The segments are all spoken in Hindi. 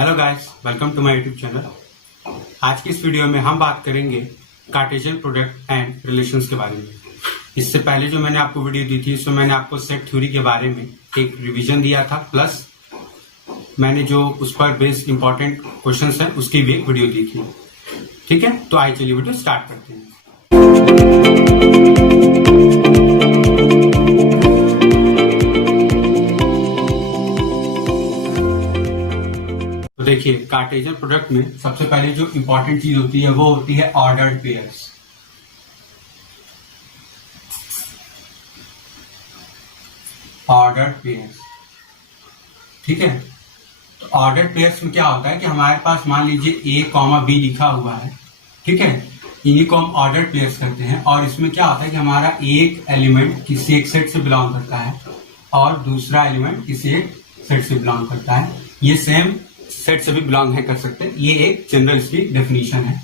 Hello guys, welcome to my YouTube channel. आज की इस वीडियो में हम बात करेंगे कार्टेशियन प्रोडक्ट एंड रिलेशंस के बारे में। इससे पहले जो मैंने आपको वीडियो दी थी उसमें मैंने आपको सेट थ्योरी के बारे में एक रिवीजन दिया था, प्लस मैंने जो उस पर बेस्ड इंपॉर्टेंट क्वेश्चंस हैं उसकी भी एक वीडियो दी थी। ठीक है, तो आइए चलिए वीडियो स्टार्ट करते हैं। तो देखिए, कार्टेशियन प्रोडक्ट में सबसे पहले जो इंपॉर्टेंट चीज होती है वो होती है ऑर्डर्ड पेयर्स। ऑर्डर्ड पेयर्स, ठीक है। तो ऑर्डर्ड पेयर्स में क्या होता है कि हमारे पास मान लीजिए ए कॉमा बी लिखा हुआ है, ठीक है। इन्हीं को हम ऑर्डर्ड पेयर्स करते हैं और इसमें क्या होता है कि हमारा एक एलिमेंट किसी एक सेट से बिलोंग करता है और दूसरा एलिमेंट किसी एक सेट से बिलोंग करता है। ये सेम सेट से भी बिलोंग है कर सकते हैं। ये एक जनरल इसकी डेफिनेशन है।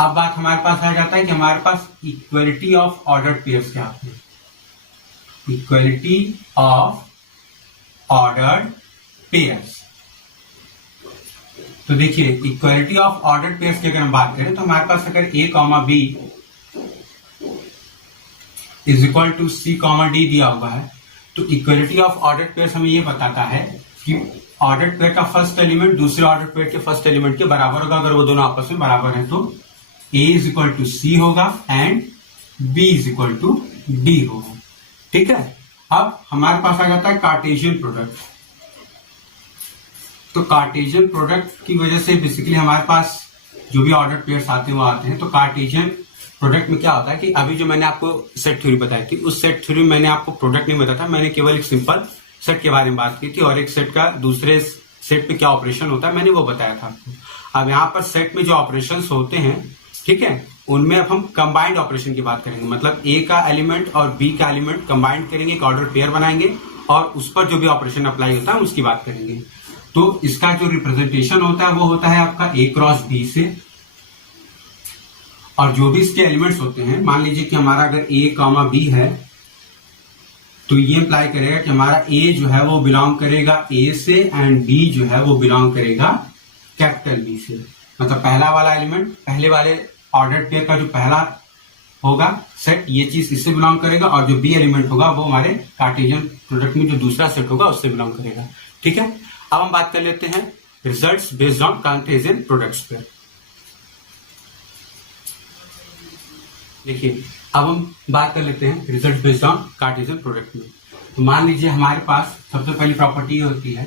अब बात हमारे पास आ जाता है कि हमारे पास इक्वलिटी ऑफ ऑर्डर्ड पेयर्स क्या होती है। इक्वलिटी ऑफ ऑर्डर्ड पेयर्स, तो देखिए इक्वलिटी ऑफ ऑर्डर्ड पेयर्स की अगर हम बात करें तो हमारे पास अगर A comma B is equal to C comma D दिया हुआ है तो इक्वलिटी ऑफ ऑर्डर्ड पेयर्स हमें ये बताता है कि ऑर्डर्ड पेयर का फर्स्ट एलिमेंट दूसरे ऑर्डर्ड पेयर के फर्स्ट एलिमेंट के बराबर होगा। अगर वो दोनों आपस में बराबर है तो A is equal to C होगा and B is equal to D होगा, ठीक है। अब हमारे पास आ जाता है कार्टेशियन प्रोडक्ट। तो कार्टेशियन प्रोडक्ट की वजह से बेसिकली हमारे पास जो भी ऑर्डर्ड पेयर्स आते हैं वो आते हैं। तो कार्टेशियन प्रोडक्ट में क्या होता है कि अभी जो मैंने आपको सेट थ्योरी बताई थी उस सेट थ्योरी में मैंने आपको प्रोडक्ट नहीं बताया था, मैंने केवल एक सिंपल सेट के बारे में बात की थी और एक सेट का दूसरे सेट पे क्या ऑपरेशन होता है मैंने वो बताया था आपको। अब यहाँ पर सेट में जो ऑपरेशंस होते हैं, ठीक है, उनमें अब हम कंबाइंड ऑपरेशन की बात करेंगे। मतलब ए का एलिमेंट और बी का एलिमेंट कंबाइंड करेंगे, एक ऑर्डर पेयर बनाएंगे और उस पर जो भी ऑपरेशन अप्लाई होता है उसकी बात करेंगे। तो इसका जो रिप्रेजेंटेशन होता है वो होता है आपका ए क्रॉस बी से, और जो भी इसके एलिमेंट्स होते हैं, मान लीजिए कि हमारा अगर ए कॉमा बी है तो ये इंप्लाई करेगा कि हमारा ए जो है वो बिलोंग करेगा ए से एंड बी जो है वो बिलोंग करेगा कैपिटल बी से। मतलब पहला वाला एलिमेंट पहले वाले ऑर्डर्ड पेयर का जो पहला होगा सेट ये चीज इससे बिलोंग करेगा और जो बी एलिमेंट होगा वो हमारे कार्टेशियन प्रोडक्ट में जो दूसरा सेट होगा उससे बिलोंग करेगा, ठीक है। अब हम बात कर लेते हैं results based on Cartesian products पे। देखिए, अब हम बात कर लेते हैं result based on Cartesian product में। तो मान लीजिए हमारे पास सबसे पहली प्रॉपर्टी होती है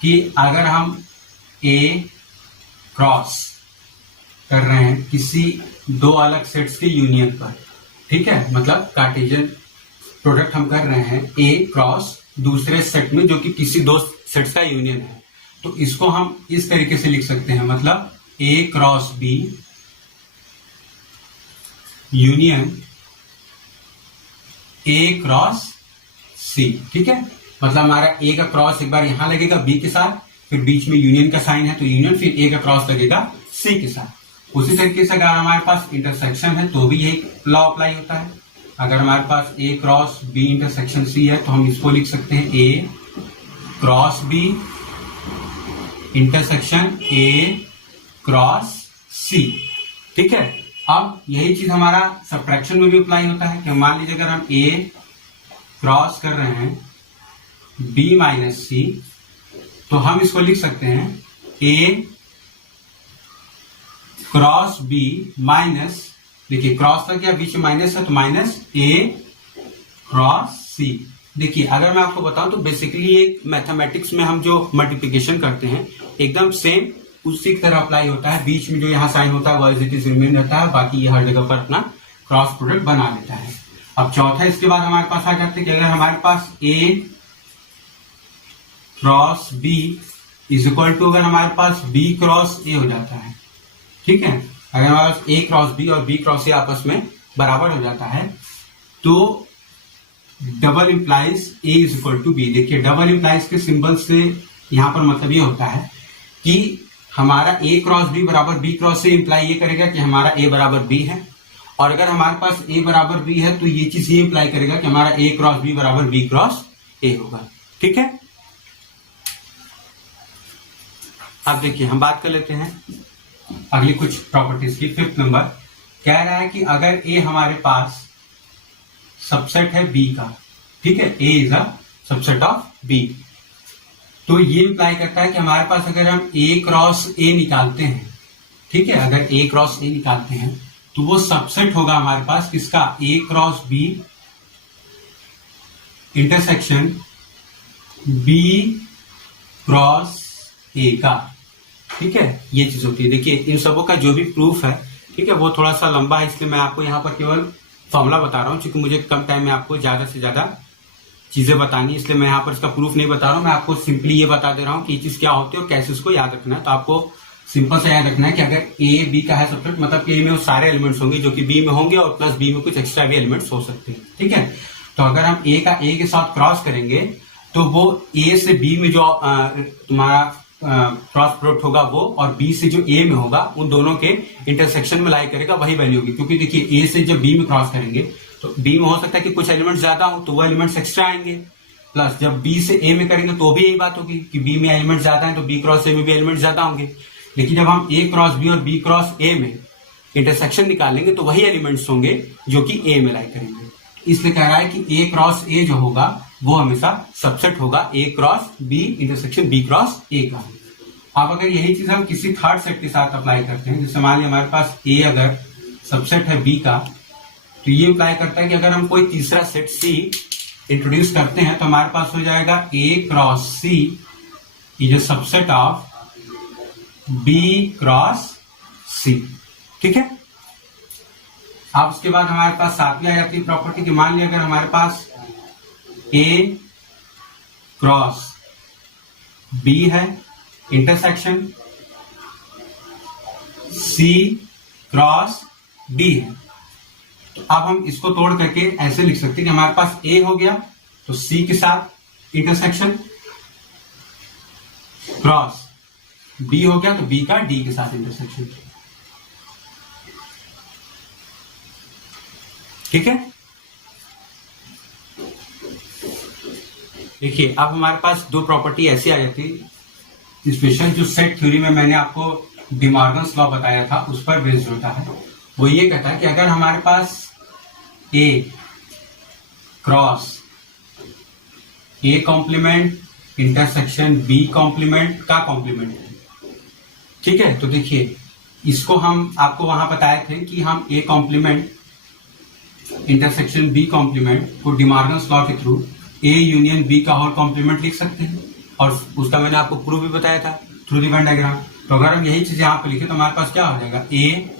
कि अगर हम ए क्रॉस कर रहे हैं किसी दो अलग सेट्स के यूनियन पर, ठीक है, मतलब कार्टेशियन प्रोडक्ट हम कर रहे हैं ए क्रॉस दूसरे सेट में जो कि किसी दो सेट्स का यूनियन है, तो इसको हम इस तरीके से लिख सकते हैं। मतलब A cross B union A cross C, ठीक है। मतलब हमारा ए का क्रॉस एक बार यहां लगेगा बी के साथ, फिर बीच में यूनियन का साइन है तो यूनियन, फिर ए का क्रॉस लगेगा सी के साथ। उसी तरीके से अगर हमारे पास इंटरसेक्शन है तो भी यही लॉ अप्लाई होता है। अगर हमारे पास A cross B intersection C है तो हम इसको लिख सकते हैं A cross B intersection A cross C, ठीक है। अब यही चीज हमारा सब्ट्रैक्शन में भी अप्लाई होता है कि मान लीजिए अगर हम ए क्रॉस कर रहे हैं बी माइनस सी तो हम इसको लिख सकते हैं ए क्रॉस बी माइनस, देखिए क्रॉस तक या बीच में माइनस है तो माइनस ए क्रॉस सी। देखिए अगर मैं आपको बताऊं तो बेसिकली एक मैथमेटिक्स में हम जो मल्टीप्लिकेशन करते हैं एकदम सेम उसी तरह अप्लाई होता है। बीच में जो यहाँ साइन होता है वो एज इट इज रिमेन रहता है, बाकी ये हर जगह पर अपना क्रॉस प्रोडक्ट बना लेता है। अब चौथा इसके बाद हमारे पास आ जाता है कि अगर हमारे पास A cross B is equal to अगर हमारे पास बी क्रॉस ए हो जाता है, ठीक है, अगर हमारे पास ए क्रॉस बी और बी क्रॉस ए आपस में बराबर हो जाता है तो double implies A is equal to B. देखिए डबल इंप्लाइज के सिंबल से यहां पर मतलब ये होता है कि हमारा ए क्रॉस बी बराबर बी क्रॉस से इंप्लाई ये करेगा कि हमारा ए बराबर बी है, और अगर हमारे पास ए बराबर बी है तो ये चीज ये इंप्लाई करेगा कि हमारा ए क्रॉस बी बराबर बी क्रॉस ए होगा, ठीक है। अब देखिए हम बात कर लेते हैं अगली कुछ प्रॉपर्टीज की। 5th नंबर कह रहा है कि अगर ए हमारे पास सबसेट है बी का, ठीक है, A is a subset of B, तो ये इंप्लाई करता है कि हमारे पास अगर हम ए क्रॉस ए निकालते हैं, ठीक है, अगर ए क्रॉस ए निकालते हैं तो वो सबसेट होगा हमारे पास किसका, A cross B intersection B cross A का, ठीक है, ये चीज होती है। देखिए इन सबों का जो भी प्रूफ है, ठीक है, वो थोड़ा सा लंबा है, इसलिए मैं आपको यहाँ पर केवल फॉर्मूला बता रहा हूँ, क्योंकि मुझे कम टाइम में आपको ज्यादा से ज्यादा चीजें बतानी, इसलिए मैं यहाँ पर इसका प्रूफ नहीं बता रहा हूँ। मैं आपको सिंपली ये बता दे रहा हूँ कि ये चीज क्या होती है और कैसे उसको याद रखना है। तो आपको सिंपल से याद रखना है कि अगर ए बी का है सबसेट, मतलब ए में वो सारे एलिमेंट्स होंगे जो कि बी में होंगे और प्लस बी में कुछ एक्स्ट्रा भी एलिमेंट्स हो सकते हैं, ठीक है। तो अगर हम ए का ए के साथ क्रॉस करेंगे तो वो ए से बी में जो तुम्हारा क्रॉस प्रोडक्ट होगा वो, और बी से जो ए में होगा, उन दोनों के इंटरसेक्शन में लाई करेगा, वही वैल्यू होगी। क्योंकि देखिए ए से जब बी में क्रॉस करेंगे तो बी में हो सकता है कि कुछ एलिमेंट्स ज्यादा हो तो वो एलिमेंट्स एक्स्ट्रा आएंगे, प्लस जब बी से ए में करेंगे तो भी यही बात होगी कि बी में एलिमेंट ज्यादा है तो बी क्रॉस ए में भी एलिमेंट ज्यादा होंगे। लेकिन जब हम ए क्रॉस बी और बी क्रॉस ए में इंटरसेक्शन निकालेंगे तो वही एलिमेंट्स होंगे जो कि ए में लाई करेंगे। इसलिए कह रहा है कि ए क्रॉस ए जो होगा वो हमेशा सबसेट होगा A cross B intersection B cross A का। अब अगर यही चीज हम किसी थर्ड सेट के साथ अप्लाई करते हैं, जैसे मान लिया हमारे पास ए अगर सबसेट है बी का, तो ये अप्लाई करता है कि अगर हम कोई तीसरा सेट सी इंट्रोड्यूस करते हैं तो हमारे पास हो जाएगा A cross C is a subset of B cross C, ठीक है। अब उसके बाद हमारे पास सातवीं आ जाती है प्रॉपर्टी की, मान लिया अगर हमारे पास ए क्रॉस बी है इंटरसेक्शन सी क्रॉस डी है, तो अब हम इसको तोड़ करके ऐसे लिख सकते हैं कि हमारे पास ए हो गया तो सी के साथ इंटरसेक्शन, क्रॉस बी हो गया तो बी का डी के साथ इंटरसेक्शन, ठीक है। देखिए अब हमारे पास दो प्रॉपर्टी ऐसी आ जाती है स्पेशल, जो सेट थ्योरी में मैंने आपको डिमॉर्गन्स लॉ बताया था उस पर बेस्ड होता है। वो ये कहता है कि अगर हमारे पास A cross A complement intersection B complement का कॉम्प्लीमेंट है, ठीक है, तो देखिए इसको हम आपको वहां बताए थे कि हम A complement intersection B complement को डिमॉर्गन्स लॉ के थ्रू ए यूनियन बी का होल कॉम्प्लीमेंट लिख सकते हैं, और उसका मैंने आपको प्रूफ भी बताया था थ्रू द वेन डायग्राम। तो अगर हम यही चीज यहाँ पे लिखे तो हमारे पास क्या हो जाएगा, ए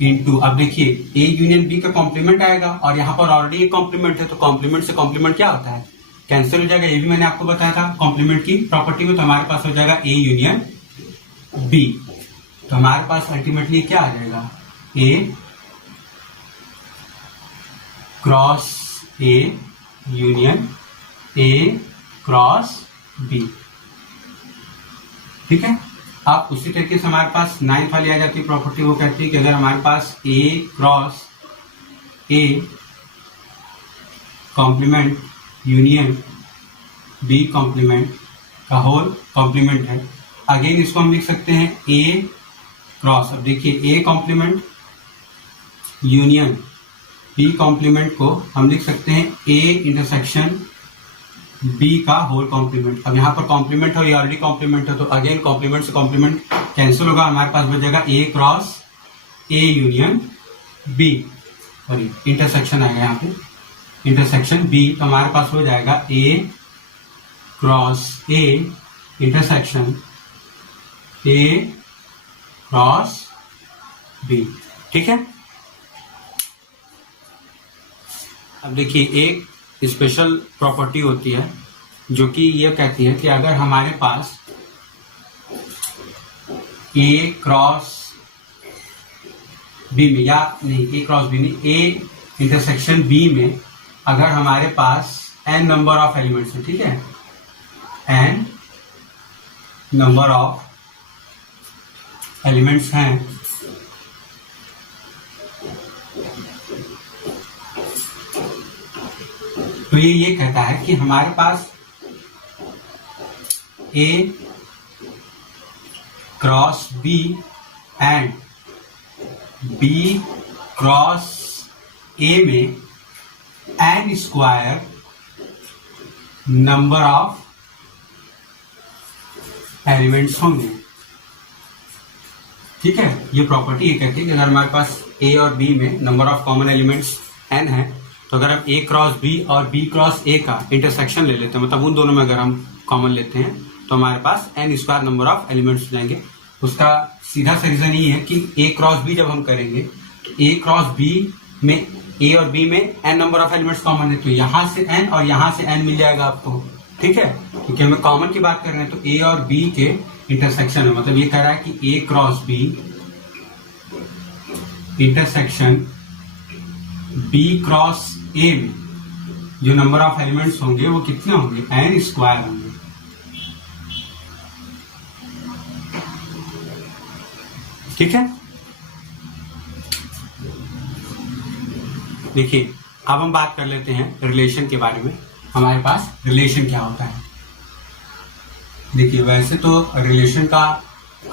इंटू, अब देखिए ए यूनियन बी का कॉम्प्लीमेंट आएगा और यहाँ पर ऑलरेडी एक कॉम्प्लीमेंट है, तो कॉम्प्लीमेंट से कॉम्प्लीमेंट क्या होता है, कैंसिल हो जाएगा। ये भी मैंने आपको बताया था कॉम्प्लीमेंट की प्रॉपर्टी में। तो हमारे पास हो जाएगा ए यूनियन बी, तो हमारे पास अल्टीमेटली क्या आ जाएगा, A cross A union A cross B, ठीक है। अब उसी तरीके से हमारे पास 9th वाली आ जाती है प्रॉपर्टी, वो कहती है कि अगर हमारे पास A cross A complement union B complement का होल कॉम्प्लीमेंट है, अगेन इसको हम लिख सकते हैं ए क्रॉस, अब देखिए A complement union B complement को हम लिख सकते हैं ए इंटरसेक्शन बी का होल कॉम्प्लीमेंट। अब यहाँ पर कॉम्प्लीमेंट है, ये ऑलरेडी कॉम्प्लीमेंट है, तो अगेन कॉम्प्लीमेंट से कॉम्प्लीमेंट कैंसिल होगा, हमारे पास बच जाएगा A cross A union B, sorry intersection आएगा यहाँ पे इंटरसेक्शन बी, तो हमारे पास हो जाएगा A cross A intersection A cross B, ठीक है। अब देखिए एक स्पेशल प्रॉपर्टी होती है जो कि ये कहती है कि अगर हमारे पास ए क्रॉस बी में, या नहीं ए क्रॉस बी नहीं, ए इंटरसेक्शन बी में अगर हमारे पास n नंबर ऑफ एलिमेंट्स है, ठीक है, n नंबर ऑफ एलिमेंट्स हैं, तो ये कहता है कि हमारे पास A cross B and B cross A में N square number of elements होंगे। ठीक है, ये प्रॉपर्टी ये कहती है कि अगर हमारे पास ए और बी में number of common elements N है, तो अगर हम ए क्रॉस बी और बी क्रॉस ए का इंटरसेक्शन ले लेते हैं, मतलब उन दोनों में अगर हम कॉमन लेते हैं, तो हमारे पास N square number of elements हो जाएंगे। उसका सीधा सा रीजन ये है कि ए क्रॉस बी जब हम करेंगे तो ए क्रॉस बी में ए और बी में N number of elements common है, तो यहां से एन और यहां से एन मिल जाएगा आपको। ठीक है, क्योंकि हमें कॉमन की बात कर रहे हैं, तो ए और बी के इंटरसेक्शन है, मतलब ये कह रहा है कि A cross B intersection B cross A में जो नंबर ऑफ एलिमेंट्स होंगे वो कितने होंगे, एन स्क्वायर होंगे। ठीक है, देखिए अब हम बात कर लेते हैं रिलेशन के बारे में। हमारे पास रिलेशन क्या होता है। देखिए वैसे तो रिलेशन का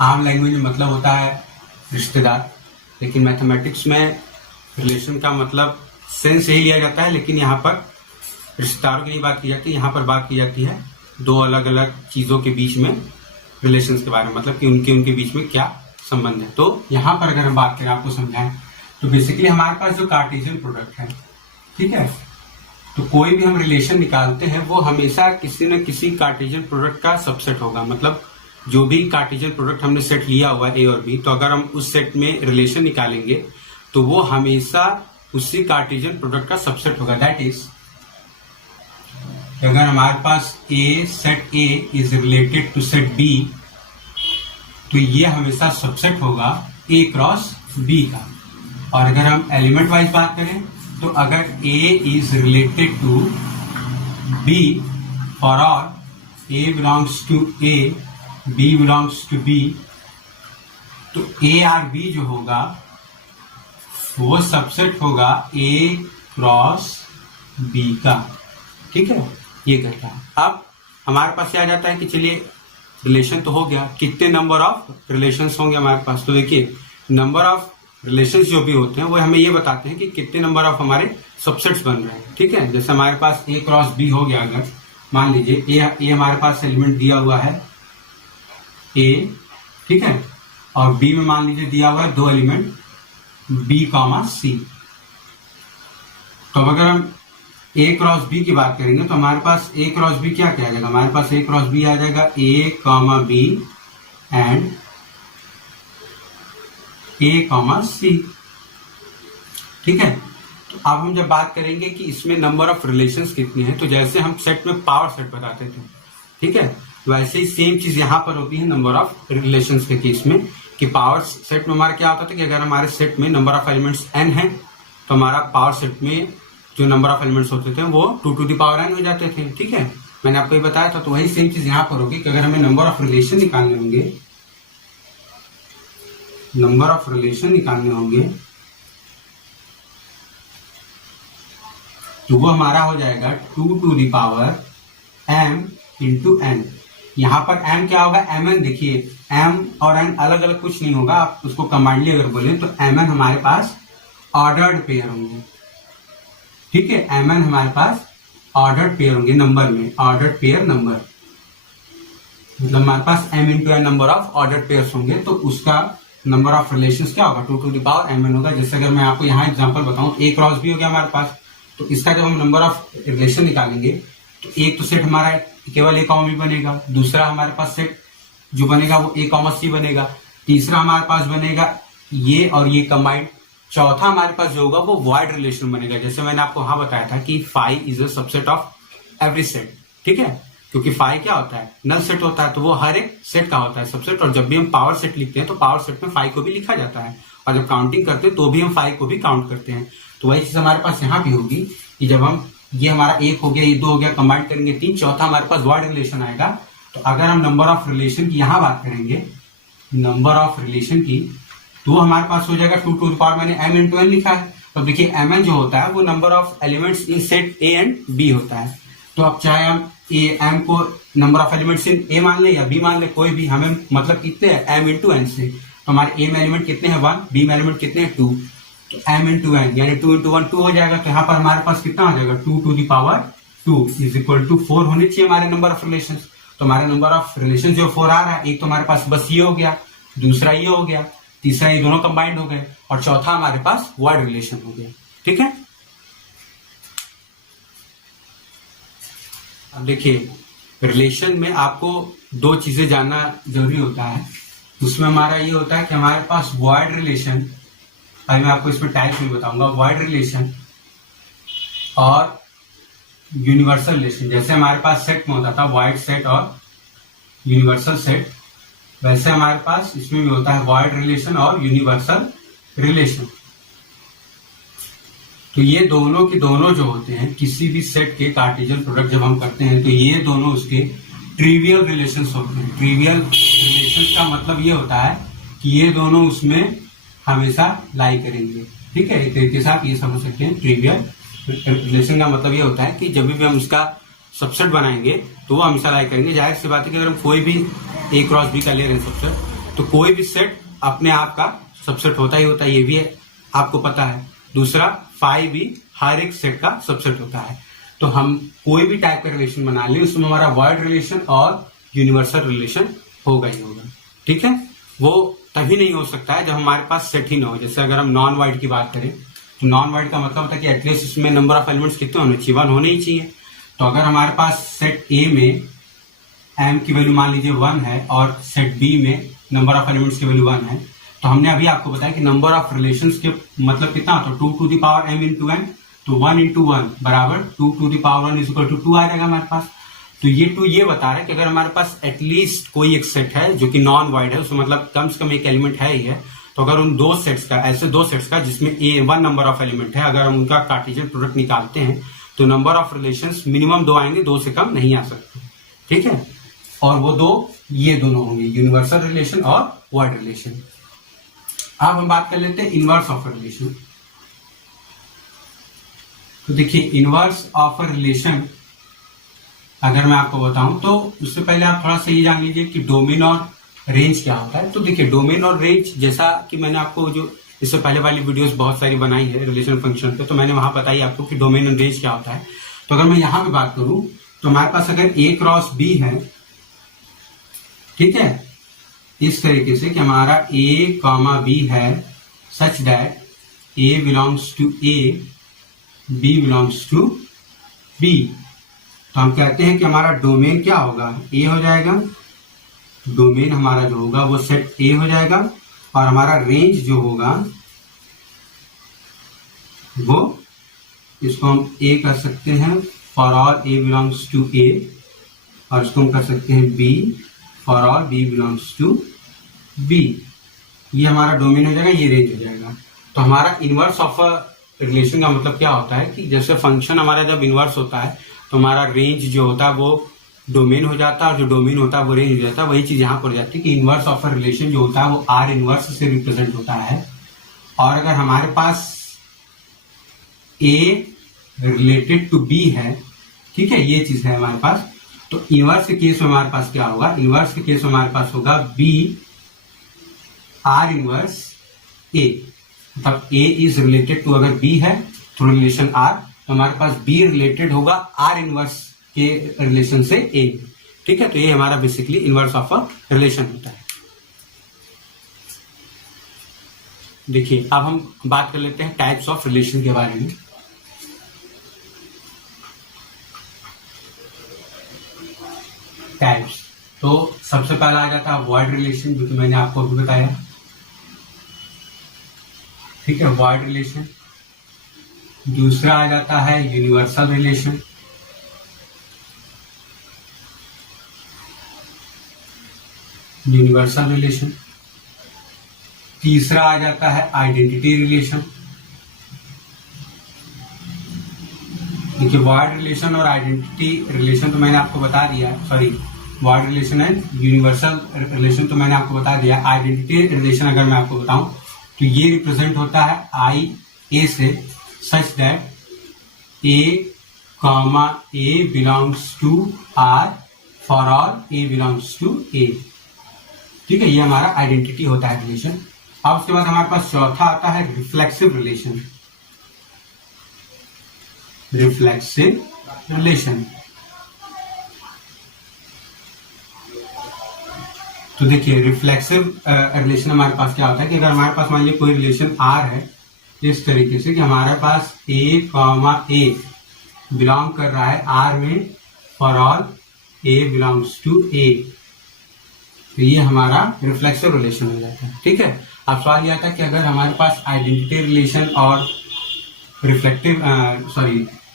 आम लैंग्वेज में मतलब होता है रिश्तेदार, लेकिन मैथमेटिक्स में रिलेशन का मतलब सेंस यही लिया जाता है, लेकिन यहाँ पर रिश्तेदारों की नहीं बात की जाती, यहाँ पर बात की जाती है दो अलग अलग चीजों के बीच में रिलेशंस के बारे में, मतलब कि उनके बीच में क्या संबंध है। तो यहाँ पर अगर हम बात करें, आपको समझाएं, तो बेसिकली हमारे पास जो कार्टेशियन प्रोडक्ट है, ठीक है, तो कोई भी हम रिलेशन निकालते हैं वो हमेशा किसी न किसी कार्टेशियन प्रोडक्ट का सबसेट होगा। मतलब जो भी कार्टेशियन प्रोडक्ट हमने सेट लिया हुआ है ए और बी, तो अगर हम उस सेट में रिलेशन निकालेंगे तो वो हमेशा उसी कार्टेशियन प्रोडक्ट का सबसेट होगा। दैट इज, अगर हमारे पास A set A is related to set B, तो ये हमेशा सबसेट होगा ए क्रॉस बी का। और अगर हम एलिमेंट वाइज बात करें, तो अगर A is related to B for all A belongs to A, B belongs to B, तो A और B जो होगा वो सबसेट होगा A क्रॉस B का। ठीक है, ये कहता है। अब हमारे पास आ जाता है कि चलिए रिलेशन तो हो गया, कितने नंबर ऑफ रिलेशंस होंगे हमारे पास। तो देखिए नंबर ऑफ रिलेशंस जो भी होते हैं वो हमें ये बताते हैं कि कितने नंबर ऑफ हमारे सबसेट्स बन रहे हैं। ठीक है, जैसे हमारे पास ए क्रॉस बी हो गया, अगर मान लीजिए ए हमारे पास एलिमेंट दिया हुआ है ए, ठीक है, और बी में मान लीजिए दिया हुआ है दो एलिमेंट बी कॉमा सी। तो अगर हम ए क्रॉस बी की बात करेंगे तो हमारे पास ए क्रॉस बी क्या क्या आ जाएगा, हमारे पास ए क्रॉस बी आ जाएगा A comma B and A comma C. ठीक है, तो अब हम जब बात करेंगे कि इसमें नंबर ऑफ रिलेशंस कितने हैं, तो जैसे हम सेट में पावर सेट बताते थे, ठीक है, वैसे ही सेम चीज यहां पर होती है नंबर ऑफ रिलेशंस के केस में, कि पावर सेट में हमारा क्या होता था कि अगर हमारे सेट में नंबर ऑफ एलिमेंट्स n है, तो हमारा पावर सेट में जो नंबर ऑफ एलिमेंट्स होते थे वो 2 to the power n हो जाते थे। ठीक है, मैंने आपको ये बताया था। तो वही सेम चीज यहाँ पर होगी कि अगर हमें नंबर ऑफ रिलेशन निकालने होंगे, नंबर ऑफ रिलेशन निकालने होंगे, तो वो हमारा हो जाएगा 2 to the power m into n। यहां पर m क्या होगा, mn। देखिए m और n अलग अलग कुछ नहीं होगा, आप उसको कंबाइंडली अगर बोले तो mn हमारे पास ऑर्डर्ड पेयर होंगे। ठीक है, mn हमारे पास ऑर्डर्ड पेयर होंगे नंबर में, ऑर्डर्ड पेयर नंबर, मतलब हमारे पास m into n number of ordered pairs होंगे, तो उसका नंबर ऑफ रिलेशंस क्या होगा, 2 to the power mn होगा। जैसे अगर मैं आपको यहाँ एग्जांपल बताऊं, ए क्रॉस बी हो गया हमारे पास, तो इसका जब हम नंबर ऑफ रिलेशन निकालेंगे तो एक तो सेट हमारा केवल ए कॉमा बी बनेगा, दूसरा हमारे पास सेट जो बनेगा वो ए कॉमा सी बनेगा, तीसरा हमारे पास बनेगा ये और ये कंबाइंड, चौथा हमारे पास जो होगा वो वॉइड रिलेशन बनेगा। जैसे मैंने आपको वहां बताया था कि phi is a subset of every set. ठीक है, क्योंकि फाई क्या होता है, नल सेट होता है, तो वो हर एक सेट का होता है सबसेट। और जब भी हम पावर सेट लिखते हैं तो पावर सेट में फाई को भी लिखा जाता है, और जब काउंटिंग करते हैं तो भी हम फाई को भी काउंट करते हैं। तो वही चीज हमारे पास यहाँ भी होगी कि जब हम ये हमारा एक हो गया, ये दो हो गया, कंबाइंड करेंगे 3, चौथा हमारे पास वॉइड रिलेशन आएगा। तो अगर हम नंबर ऑफ रिलेशन की यहाँ बात करेंगे, नंबर ऑफ रिलेशन की, तो हमारे पास हो जाएगा 2 to the power, मैंने m into n लिखा है। तो देखिए mn जो होता है वो number of elements in set a and b होता है। तो अब चाहे हम ए एम को नंबर ऑफ एलिमेंट्स इन ए मान ले या बी मान ले, कोई भी, हमें मतलब कितने हैं एम इंटू एन से। तो हमारे ए में एलिमेंट कितने हैं 1, बी में एलिमेंट कितने हैं 2, तो एम इंटू एन यानी 2 इंटू 1 2 हो जाएगा। तो यहाँ पर हमारे पास कितना हो जाएगा 2 to the power 2 is equal to 4 होने चाहिए हमारे नंबर ऑफ रिलेशन। तो हमारे नंबर ऑफ रिलेशन जो 4 आ रहा है, एक तो हमारे पास बस ये हो गया, दूसरा ये हो गया, तीसरा ये दोनों कंबाइंड हो गए, और चौथा हमारे पास वर्ड रिलेशन हो गया। ठीक है, अब देखिए रिलेशन में आपको दो चीजें जानना जरूरी होता है। उसमें हमारा ये होता है कि हमारे पास वर्ड रिलेशन, अभी मैं आपको इसमें टाइप भी बताऊंगा, वर्ड रिलेशन और यूनिवर्सल रिलेशन। जैसे हमारे पास सेट में होता था वर्ड सेट और यूनिवर्सल सेट, वैसे हमारे पास इसमें भी होता है वर्ड रिलेशन और यूनिवर्सल रिलेशन। तो ये दोनों के दोनों जो होते हैं किसी भी सेट के कार्टेशियन प्रोडक्ट जब हम करते हैं तो ये दोनों उसके ट्रिवियल रिलेशंस होते हैं। ट्रिवियल रिलेशंस का मतलब ये होता है कि ये दोनों उसमें हमेशा लाई करेंगे। ठीक है, एक तरीके से आप ये समझ सकते हैं। ट्रिवियल रिलेशन का मतलब ये होता है कि जब भी हम उसका सबसेट बनाएंगे तो वो हमेशा लाई करेंगे। जाहिर सी बात है कि अगर हम कोई भी ए क्रॉस बी का ले रहे हैं सबसेट, तो कोई भी सेट अपने आप का सबसेट होता ही होता है, ये भी है, आपको पता है। दूसरा फाई भी हर एक सेट का सबसेट होता है। तो हम कोई भी टाइप का रिलेशन बना लें उसमें हमारा वर्ड रिलेशन और यूनिवर्सल रिलेशन होगा ही होगा। ठीक है, वो तभी नहीं हो सकता है जब हमारे पास सेट ही ना हो। जैसे अगर हम नॉन वाइड की बात करें तो नॉन वाइड का मतलब होता है कि एटलीस्ट इसमें नंबर ऑफ एलिमेंट्स कितने होने चाहिए, 1 होने ही चाहिए। तो अगर हमारे पास सेट ए में एम की वैल्यू मान लीजिए 1 है और सेट बी में नंबर ऑफ एलिमेंट्स की वैल्यू 1 है, तो हमने अभी आपको बताया कि नंबर ऑफ रिलेशंस के मतलब कितना होता है 2 to the power m into n। तो 1 इंटू 1 बराबर 2 to the power 1 is equal to 2 आ जाएगा हमारे पास। तो ये 2 ये बता रहा है कि अगर हमारे पास एटलीस्ट कोई एक सेट है जो कि नॉन वाइड है, उसमें मतलब कम से कम एक एलिमेंट है ही है, तो अगर उन दो सेट्स का, ऐसे दो सेट्स का जिसमें ए 1 नंबर ऑफ एलिमेंट है, अगर हम उनका कार्टेशियन प्रोडक्ट निकालते हैं तो नंबर ऑफ रिलेशंस मिनिमम 2 आएंगे, 2 से कम नहीं आ सकते। ठीक है, और वो दो ये दोनों होंगे यूनिवर्सल रिलेशन और वर्ड रिलेशन। अब हम बात कर लेते हैं इनवर्स ऑफ अ रिलेशन। तो देखिए इनवर्स ऑफ अ रिलेशन अगर मैं आपको बताऊं तो उससे पहले आप थोड़ा सा ये जान लीजिए कि डोमेन और रेंज क्या होता है। तो देखिए डोमेन और रेंज, जैसा कि मैंने आपको जो इससे पहले वाली वीडियोस बहुत सारी बनाई है रिलेशन फंक्शन पे, तो मैंने वहां बताई आपको कि डोमेन और रेंज क्या होता है। तो अगर मैं यहां पे बात करूं तो हमारे पास अगर ए क्रॉस बी है, ठीक है, इस तरीके से कि हमारा ए कॉमा बी है such that A belongs to A, B belongs to B, तो हम कहते हैं कि हमारा डोमेन क्या होगा, ए हो जाएगा। डोमेन हमारा जो होगा वो सेट ए हो जाएगा, और हमारा रेंज जो होगा वो, इसको हम ए कर सकते हैं for all A belongs to A, और इसको हम कर सकते हैं B for all B belongs to B. ये हमारा डोमेन हो जाएगा, ये रेंज हो जाएगा। तो हमारा इनवर्स ऑफ अ रिलेशन का मतलब क्या होता है कि जैसे फंक्शन हमारा जब इनवर्स होता है तो हमारा रेंज जो होता है वो डोमेन हो जाता है, और जो डोमेन होता है वो रेंज हो जाता है। वही चीज यहाँ पर हो जाती है कि इनवर्स ऑफ अ रिलेशन जो होता है वो आर इनवर्स से रिप्रेजेंट होता है। और अगर हमारे पास ए रिलेटेड टू बी है, ठीक है, ये चीज है हमारे पास, तो इनवर्स के केस में हमारे पास क्या होगा, इनवर्स के केस में हमारे पास होगा बी आर इनवर्स ए, मतलब ए इज रिलेटेड टू, अगर बी है तो रिलेशन आर, तो हमारे पास बी रिलेटेड होगा आर इनवर्स के रिलेशन से ए। ठीक है, तो ये हमारा basically inverse of a relation होता है। देखिए अब हम बात कर लेते हैं टाइप्स ऑफ रिलेशन के बारे में। टाइप्स, तो सबसे पहला आ जाता है वर्ड रिलेशन, जो कि मैंने आपको अभी बताया। ठीक है, वर्ड रिलेशन। दूसरा आ जाता है यूनिवर्सल रिलेशन। Universal relation. तीसरा आ जाता है आइडेंटिटी रिलेशन। देखिए वर्ड रिलेशन और आइडेंटिटी रिलेशन तो मैंने आपको बता दिया, sorry word relation and universal relation तो मैंने आपको बता दिया। आइडेंटिटी रिलेशन अगर मैं आपको बताऊं तो ये रिप्रेजेंट होता है आई ए से, such that A comma A belongs to R for all A belongs to A. ठीक है, ये हमारा आइडेंटिटी होता है रिलेशन। अब उसके बाद हमारे पास चौथा आता है रिफ्लेक्सिव रिलेशन। रिफ्लेक्सिव रिलेशन, तो देखिए रिफ्लेक्सिव रिलेशन हमारे पास क्या होता है कि अगर हमारे पास मान लीजिए कोई रिलेशन आर है इस तरीके से कि हमारे पास ए कॉमा ए बिलोंग कर रहा है आर में for all A belongs to A, तो ये हमारा रिफ्लेक्सिव रिलेशन हो जाता है। ठीक है, अब सवाल ये आता है कि अगर हमारे पास आइडेंटिटी रिलेशन और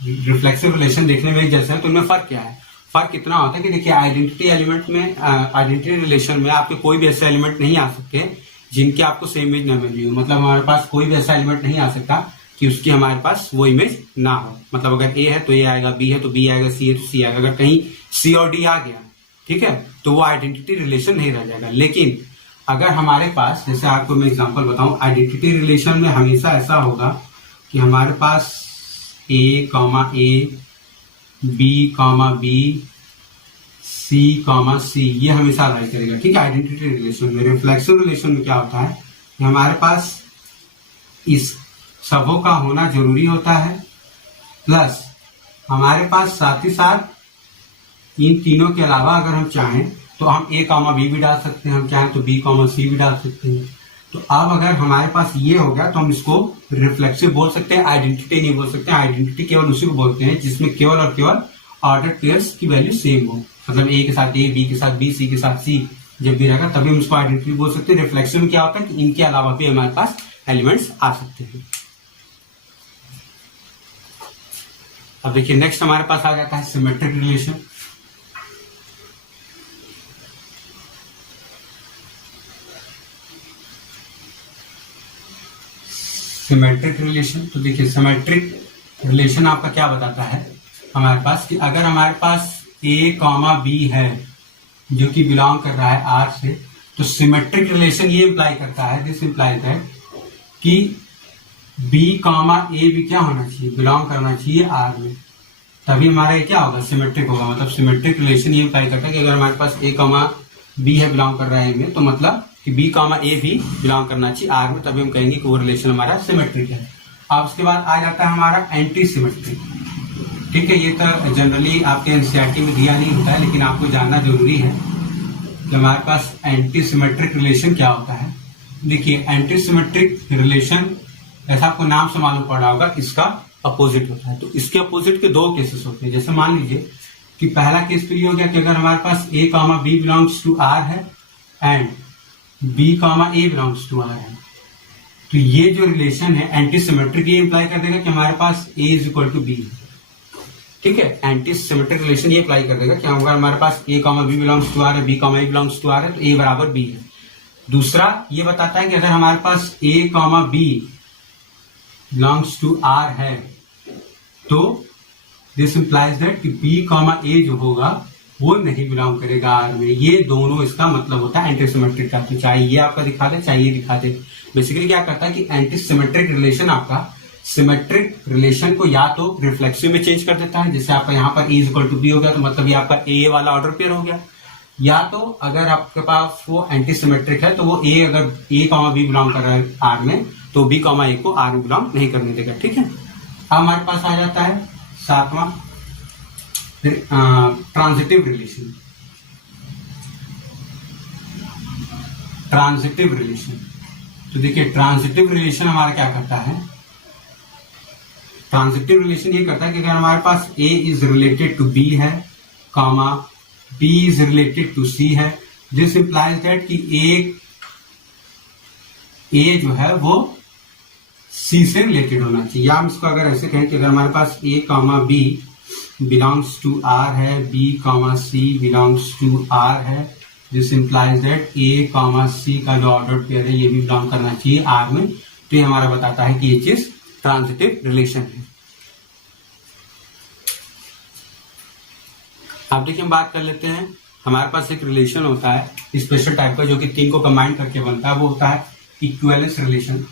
रिफ्लेक्सिव रिलेशन देखने में एक जैसे है तो उनमें फर्क क्या है? फर्क इतना होता है कि देखिए आइडेंटिटी एलिमेंट में आइडेंटिटी रिलेशन में आपके कोई भी ऐसे एलिमेंट नहीं आ सकते जिनकी आपको सेम इमेज न मिल रही हो। मतलब हमारे पास कोई भी ऐसा एलिमेंट नहीं आ सकता कि उसकी हमारे पास वो इमेज ना हो। मतलब अगर ए है तो ए आएगा, बी है तो बी आएगा, सी है तो सी आएगा। अगर कहीं सी और डी आ गया, ठीक है, तो वो आइडेंटिटी रिलेशन नहीं रह जाएगा। लेकिन अगर हमारे पास, जैसे आपको मैं एग्जांपल बताऊं, आइडेंटिटी रिलेशन में हमेशा ऐसा होगा कि हमारे पास A comma A, B comma B, C comma सी, ये हमेशा राइट करेगा। ठीक है, आइडेंटिटी रिलेशन में। रिफ्लेक्सिव रिलेशन में क्या होता है कि हमारे पास इस सबों का होना जरूरी होता है, प्लस हमारे पास साथ ही साथ इन तीनों के अलावा अगर हम चाहें तो हम ए कॉमा बी भी डाल सकते हैं, हम चाहें तो बी कॉमा सी भी डाल सकते हैं। तो अब अगर हमारे पास ये हो गया तो हम इसको रिफ्लेक्सिव बोल सकते हैं, आइडेंटिटी नहीं बोल सकते। आइडेंटिटी केवल उसी को बोलते हैं जिसमें केवल और केवल ऑर्डर पेयर्स की वैल्यू सेम हो। मतलब ए के साथ ए, बी के साथ बी, सी के साथ सी जब भी रहेगा तभी हम इसको आइडेंटिटी बोल सकते हैं। रिफ्लेक्सिव में क्या होता है कि इनके अलावा भी हमारे पास एलिमेंट्स आ सकते हैं। अब देखिए नेक्स्ट हमारे पास आ जाता है सिमेट्रिक रिलेशन। सिमेट्रिक रिलेशन, तो देखिए सिमेट्रिक रिलेशन आपका क्या बताता है हमारे पास कि अगर हमारे पास ए कॉमा बी है जो कि बिलोंग कर रहा है आर से, तो सिमेट्रिक रिलेशन ये इंप्लाई करता है, दिस इंप्लाइज दैट कि बी कॉमा ए भी क्या होना चाहिए, बिलोंग करना चाहिए आर में, तभी हमारा ये क्या होगा, सिमेट्रिक होगा। मतलब सिमेट्रिक रिलेशन ये इंप्लाई करता है कि अगर हमारे पास ए कॉमा बी है बिलोंग कर रहा है ए में, तो मतलब कि बी कॉमा ए भी बिलोंग करना चाहिए आर में, तभी हम कहेंगे कि वो रिलेशन हमारा सिमेट्रिक है। अब उसके बाद आ जाता है हमारा एंटी सिमेट्रिक। ठीक है, ये तो जनरली आपके एनसीईआरटी में दिया नहीं होता है, लेकिन आपको जानना जरूरी है कि हमारे पास एंटी सिमेट्रिक रिलेशन क्या होता है। देखिए एंटी सिमेट्रिक रिलेशन, ऐसा आपको नाम से मालूम पड़ रहा होगा, इसका अपोजिट होता है। तो इसके अपोजिट के दो केसेस होते हैं। जैसे मान लीजिए कि पहला केस तो ये हो गया कि अगर हमारे पास A comma B belongs to R है and B comma A belongs to R है, तो ये जो रिलेशन है एंटी सिमेट्रिक, ये इंप्लाई कर देगा कि हमारे पास A is equal to B है। ठीक है, एंटी सिमेट्रिक रिलेशन ये अप्लाई कर देगा कि अगर हमारे पास A comma B belongs to R है, B comma A belongs to R है, तो ए बराबर बी है। दूसरा ये बताता है कि अगर हमारे पास A comma B belongs to R है, तो दिस इंप्लाइज दैट कि बी कॉमा ए जो होगा वो नहीं बिलोंग करेगा आर में। ये दोनों इसका मतलब होता है एंटी सिमेट्रिक का। तो चाहे ये आपका दिखा दे चाहे ये दिखा दे, बेसिकली क्या करता है कि एंटी सिमेट्रिक रिलेशन आपका सिमेट्रिक रिलेशन को या तो रिफ्लेक्सिव में चेंज कर देता है, जैसे आपका यहाँ पर ए इज इक्वल टू बी हो गया, तो मतलब ये आपका ए वाला ऑर्डर पेयर हो गया। या तो अगर आपके पास वो एंटी सिमेट्रिक है तो वो ए, अगर ए कॉमा बी बिलोंग कर रहा है आर में, तो बी कॉमा ए को आर में बिलोंग नहीं करने देगा। ठीक है, अब हमारे पास आ जाता है सातवां ट्रांजिटिव रिलेशन। ट्रांजिटिव रिलेशन, तो देखिए ट्रांजिटिव रिलेशन हमारा क्या करता है, ट्रांजिटिव रिलेशन ये करता है कि अगर हमारे पास A is related to B है, comma B is related to C है, दिस इंप्लाइज दैट कि ए जो है वो सी से रिलेटेड होना चाहिए। या हम इसको अगर ऐसे कहें कि अगर हमारे पास A comma B belongs to R है, B comma C belongs to R है, this implies that A comma C का जो ऑर्डर पेयर है ये भी बिलोंग करना चाहिए आर में। तो ये हमारा बताता है कि ये चीज ट्रांजिटिव रिलेशन है। अब देखिए हम बात कर लेते हैं, हमारे पास एक रिलेशन होता है स्पेशल टाइप का जो कि तीन को कंबाइन करके बनता है, वो होता है इक्विवेलेंस रिलेशन।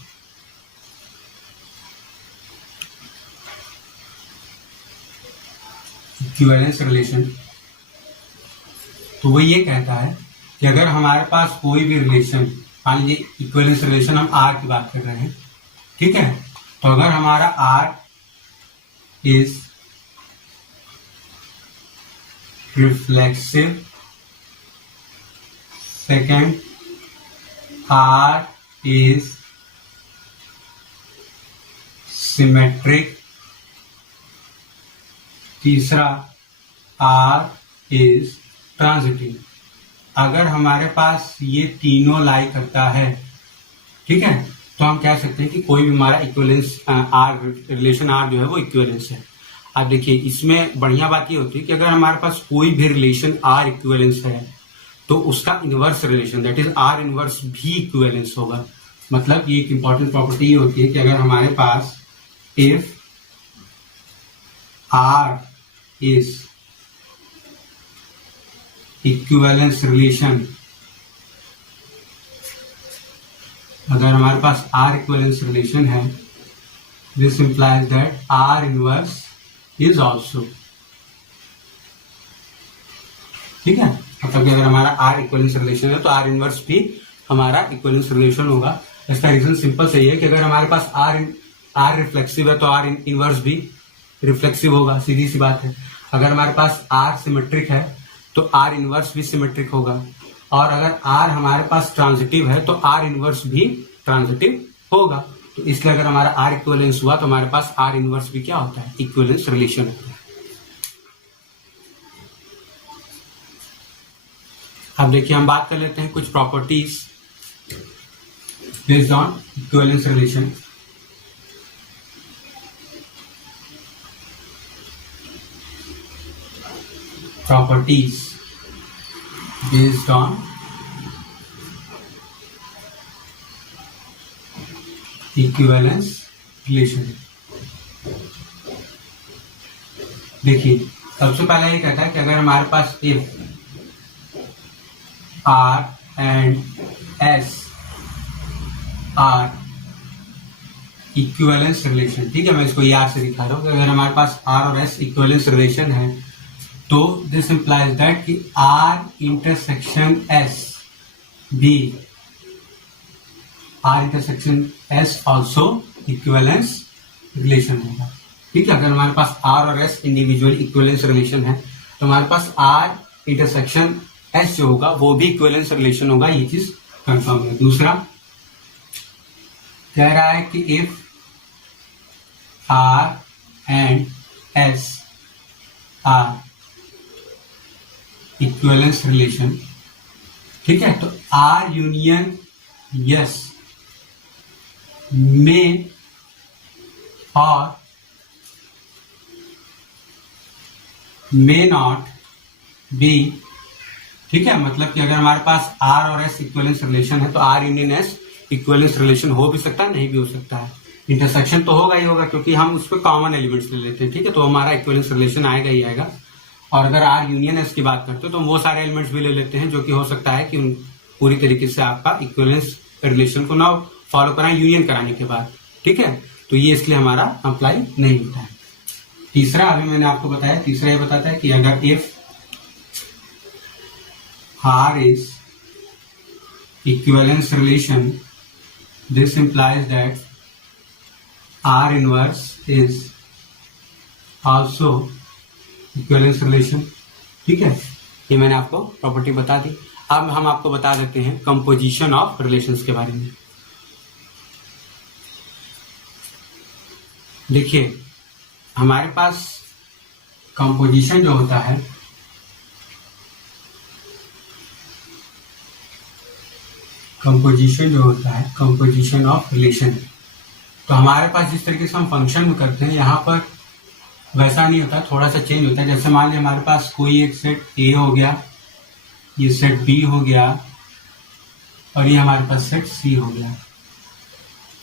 इक्विवेलेंस रिलेशन, तो वो ये कहता है कि अगर हमारे पास कोई भी रिलेशन, मान लीजिए इक्विवेलेंस रिलेशन हम आर की बात कर रहे हैं, ठीक है, तो अगर हमारा R is reflexive, second R is symmetric, तीसरा आर इज ट्रांजिटिव। अगर हमारे पास ये तीनों लाई करता है, ठीक है, तो हम कह सकते हैं कि कोई भी हमारा इक्विवेलेंस आर रिलेशन आर जो है वो इक्विवेलेंस है। अब देखिए इसमें बढ़िया बात ये होती है कि अगर हमारे पास कोई भी रिलेशन आर इक्विवेलेंस है तो उसका inverse relation that is are inverse भी इक्विवेलेंस होगा। मतलब ये एक इंपॉर्टेंट प्रॉपर्टी ये होती है कि अगर हमारे पास if R is equivalence relation, अगर हमारे पास आर इक्विवेलेंस रिलेशन है, this implies that R inverse is also, ठीक है। मतलब कि अगर हमारा आर इक्विवेलेंस रिलेशन है तो आर इनवर्स भी हमारा इक्विवेलेंस रिलेशन होगा। इसका रीजन सिंपल सही है कि अगर हमारे पास आर रिफ्लेक्सिव है तो आर इनवर्स भी रिफ्लेक्सिव होगा, सीधी सी बात है। अगर हमारे पास आर सिमेट्रिक है तो आर इनवर्स भी सिमेट्रिक होगा, और अगर आर हमारे पास ट्रांजिटिव है तो आर इनवर्स भी ट्रांजिटिव होगा। तो इसलिए अगर हमारा आर इक्विवेलेंस हुआ तो हमारे पास आर इनवर्स भी क्या होता है, इक्विवेलेंस रिलेशन होता है। अब देखिए हम बात कर लेते हैं कुछ properties based on equivalence relation. Properties based on equivalence relation. देखिए सबसे पहले ये कहता है कि अगर हमारे पास if R and S are equivalence relation, ठीक है, मैं इसको यार से दिखा रहा हूं कि अगर हमारे पास आर और एस इक्विवेलेंस रिलेशन है तो दिस इंप्लाइज दैट कि R intersection S B, R intersection S also equivalence relation होगा, ठीक है। अगर हमारे पास आर और एस इंडिविजुअल इक्विवेलेंस रिलेशन है तो हमारे पास आर इंटरसेक्शन एस जो होगा वो भी इक्विवेलेंस रिलेशन होगा, ये चीज कंफर्म है। दूसरा कह रहा है कि if R and S are equivalence relation, ठीक है, तो आर यूनियन यस में और मे नॉट बी, ठीक है। मतलब कि अगर हमारे पास आर और एस इक्विवेलेंस रिलेशन है तो R union S equivalence relation हो भी सकता है, नहीं भी हो सकता है। इंटरसेक्शन तो होगा ही होगा क्योंकि हम उस पर कॉमन एलिमेंट्स ले लेते हैं, ठीक है, तो हमारा इक्विवेलेंस रिलेशन आएगा ही आएगा। और अगर आर यूनियन एस की बात करते हो तो वो सारे एलिमेंट्स भी ले लेते हैं जो कि हो सकता है कि पूरी तरीके से आपका इक्विवेलेंस रिलेशन को ना फॉलो कराएं यूनियन कराने के बाद, ठीक है, तो ये इसलिए हमारा अप्लाई नहीं होता है। तीसरा अभी मैंने आपको बताया, तीसरा ये बताता है कि अगर if R is equivalence relation, this implies that R inverse is also equivalence relation, ठीक है। ये मैंने आपको प्रॉपर्टी बता दी। अब हम आपको बता देते हैं कंपोजिशन ऑफ रिलेशंस के बारे में। देखिए हमारे पास कंपोजिशन जो होता है कंपोजिशन ऑफ रिलेशन, तो हमारे पास जिस तरीके से हम फंक्शन में करते हैं यहाँ पर वैसा नहीं होता, थोड़ा सा चेंज होता है। जैसे मान लीजिए हमारे पास कोई एक सेट ए हो गया, ये सेट बी हो गया और ये हमारे पास सेट सी हो गया।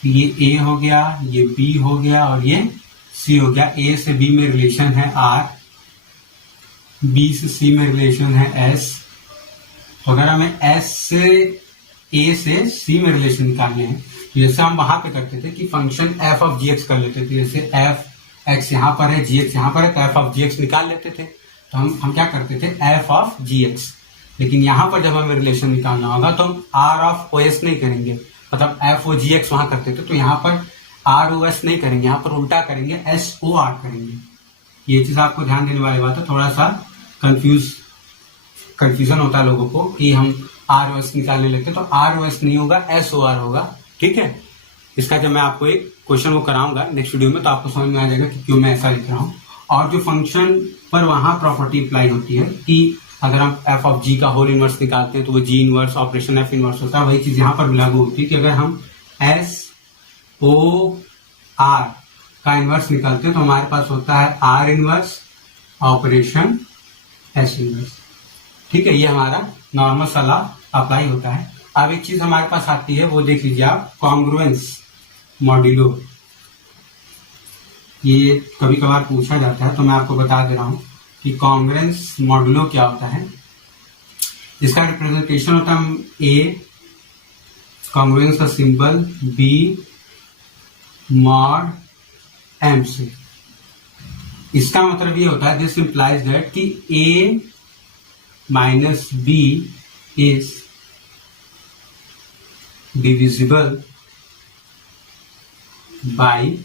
ये ए हो गया, ये बी हो गया और ये सी हो गया। ए से बी में रिलेशन है आर, बी से सी में रिलेशन है एस। तो अगर हमें एस से ए से सी में रिलेशन निकालने हैं तो जैसे हम वहां पे करते थे कि function F of G X कर लेते थे, जैसे एफ एक्स यहाँ पर है जी एक्स यहाँ पर है तो एफ ऑफ जी एक्स निकाल लेते थे। तो हम क्या करते थे एफ ऑफ जी एक्स। लेकिन यहाँ पर जब हमें रिलेशन निकालना होगा तो हम आर ऑफ ओ एस नहीं करेंगे, मतलब एफ ओ जी एक्स वहां करते थे, तो यहाँ पर आर ओ एस नहीं करेंगे, यहाँ पर उल्टा करेंगे, एस ओ आर करेंगे। ये चीज आपको ध्यान देने वाली बात है, थोड़ा सा कंफ्यूजन होता है लोगों को कि हम आर ओ एस निकालने लगते, तो आर ओ एस नहीं होगा, एस ओ आर होगा। ठीक है, इसका जब मैं आपको एक क्वेश्चन वो कराऊंगा नेक्स्ट वीडियो में तो आपको समझ में आ जाएगा कि क्यों मैं ऐसा लिख रहा हूँ। और जो फंक्शन पर वहां प्रॉपर्टी अप्लाई होती है कि अगर हम एफ ऑफ जी का होल इनवर्स निकालते हैं तो वो जी इनवर्स ऑपरेशन एफ इनवर्स होता है, वही चीज यहाँ पर भी लागू होती है कि अगर हम एस ओ आर का इनवर्स निकालते हैं तो हमारे पास होता है are inverse operation S inverse. ठीक है, ये हमारा नॉर्मल सलाह अप्लाई होता है। अब एक चीज हमारे पास आती है, वो देख लीजिए आप, कॉन्ग्रुएंस मॉड्यूलो। ये कभी कभार पूछा जाता है तो मैं आपको बता दे रहा हूं कि कॉन्ग्रुएंस मॉड्यूलो क्या होता है। इसका रिप्रेजेंटेशन होता है ए, कॉन्ग्रुएंस का सिंबल बी, मॉड एम से। इसका मतलब ये होता है, दिस इंप्लाइज दैट कि A minus B is divisible by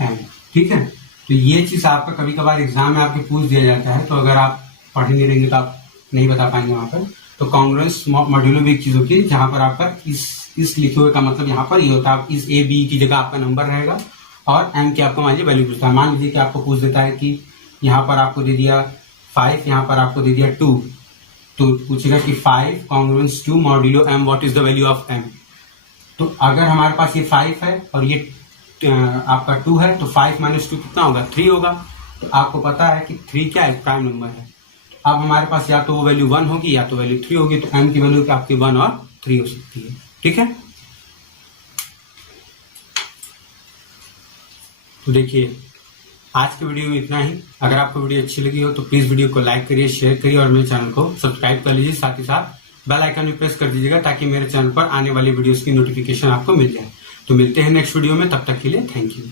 M. ठीक है, तो ये चीज आपका कभी कभार एग्जाम में आपके पूछ दिया जाता है, तो अगर आप पढ़ नहीं रहेंगे तो आप नहीं बता पाएंगे वहां पर। तो कॉन्ग्रुएंस मॉड्यूलो भी एक चीज होती है जहां पर आपका इस लिखे हुए का मतलब यहाँ पर ये होता है, इस ए बी की जगह आपका नंबर रहेगा और एम की आपको मान लीजिए वैल्यू पूछता है। मान लीजिए कि आपको पूछ देता है कि यहाँ पर आपको दे दिया 5, यहाँ पर आपको दे दिया 2, तो पूछेगा कि 5 congruence to modulo M, what is the value of M. तो अगर हमारे पास ये 5 है और ये आपका 2 है तो 5 माइनस 2 कितना होगा, 3 होगा। तो आपको पता है कि 3 क्या है, प्राइम नंबर है। अब हमारे पास या तो वो वैल्यू 1 होगी या तो वैल्यू 3 होगी, तो एम की वैल्यू आपकी 1 और 3 हो सकती है। ठीक है, तो देखिए आज के वीडियो में इतना ही। अगर आपको वीडियो अच्छी लगी हो तो प्लीज वीडियो को लाइक करिए, शेयर करिए और मेरे चैनल को सब्सक्राइब कर लीजिए। साथ ही साथ बेल आइकन भी प्रेस कर दीजिएगा ताकि मेरे चैनल पर आने वाली वीडियोस की नोटिफिकेशन आपको मिल जाए। तो मिलते हैं नेक्स्ट वीडियो में, तब तक के लिए थैंक यू।